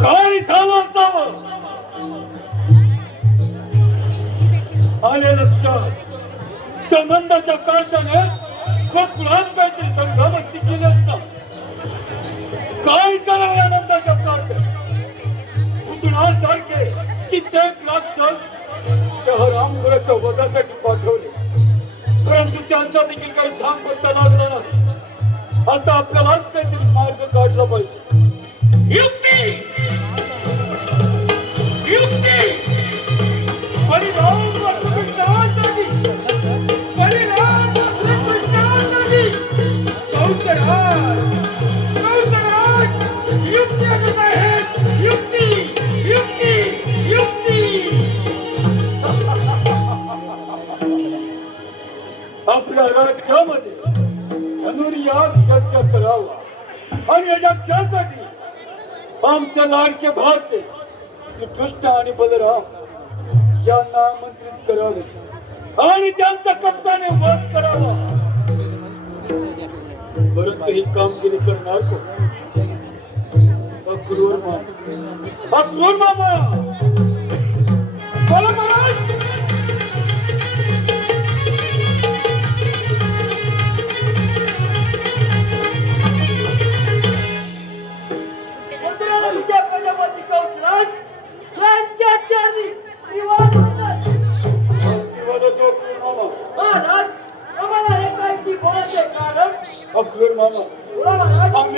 काय झालं आले लक्षात त्या नंदाच्या कार्टाने कोकणात काहीतरी दंगामस्ती केली असता काय करावे आनंदाच्या नंदाच्या कार्ट कित्येक राक्षस त्या रामपुराच्या वधासाठी पाठवले परंतु त्यांचा देखील काही सांग बसताना असताना नाही आता आपल्यालाच काहीतरी मार्ग काढला पाहिजे. युक्ती! आणि या त्यासाठी आमच्या लाडके भाचे श्रीकृष्ण आणि बलराम यांना आमंत्रित करावे. आणि त्यांचा कप्ताने वध करावा. परंतु ही कामगिरी करणार कोण? अक्रूर मामा. अक्रूर मामा!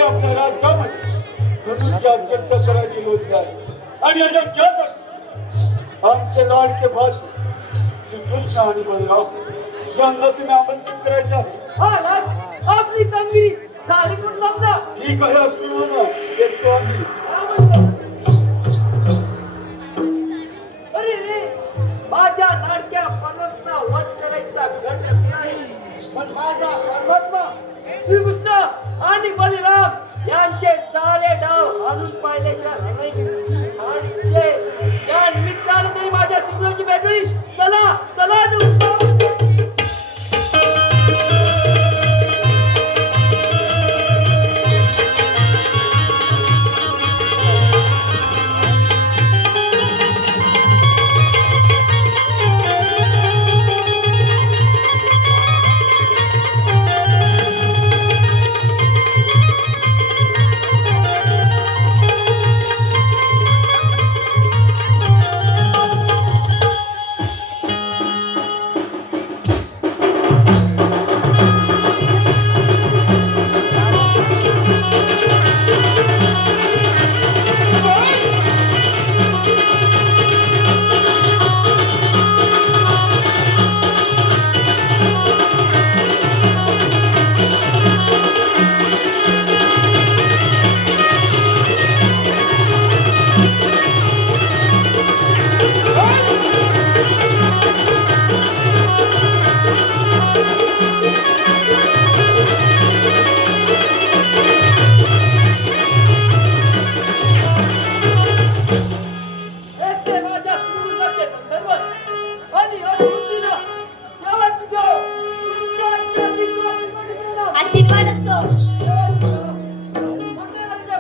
महाराज आम्ही आपल्या राज्यामध्ये धनुष्य अत्यंत करायची योजना आहे. आणि याच्या ज्यासाठी आमचे लाडके भात श्रीकृष्ण आणि बलराम यांना तुम्ही आमंत्रित करायचे आहे. आपली कामगिरी झाली म्हणून समजा. ठीक आहे मामा येतो आम्ही. माझ्या लाडक्या पर्वतला वध करायचा घडत नाही. पण माझा परमात्मा श्रीकृष्ण आणि बलिराम यांचे सारे डाव आणून पाहिल्याशिवाय नाही. आणि त्या निमित्ताने तरी माझ्या शिवराची भेट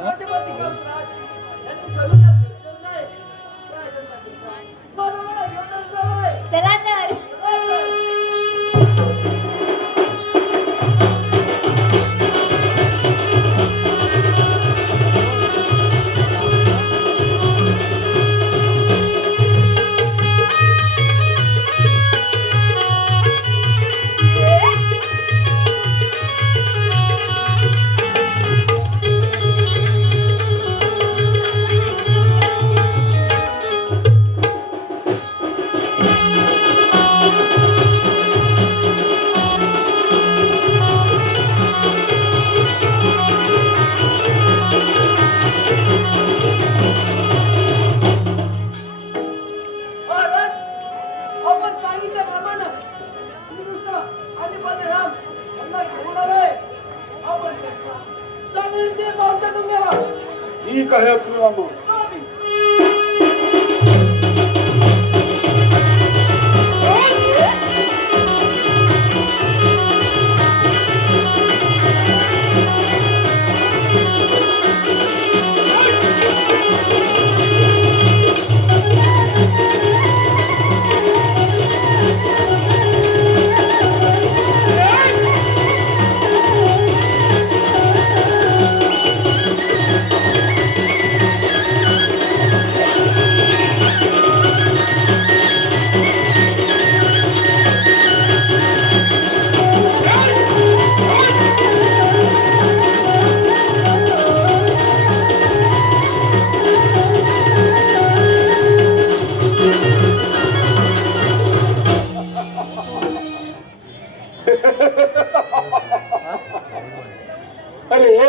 Thank you.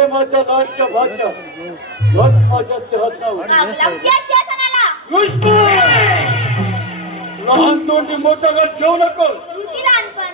राजा बस माझ्या सिंहासनावर आपल्या शासनाला कृष्ण लहान तोंडी मोठं घर ठेवू नको लहानपण.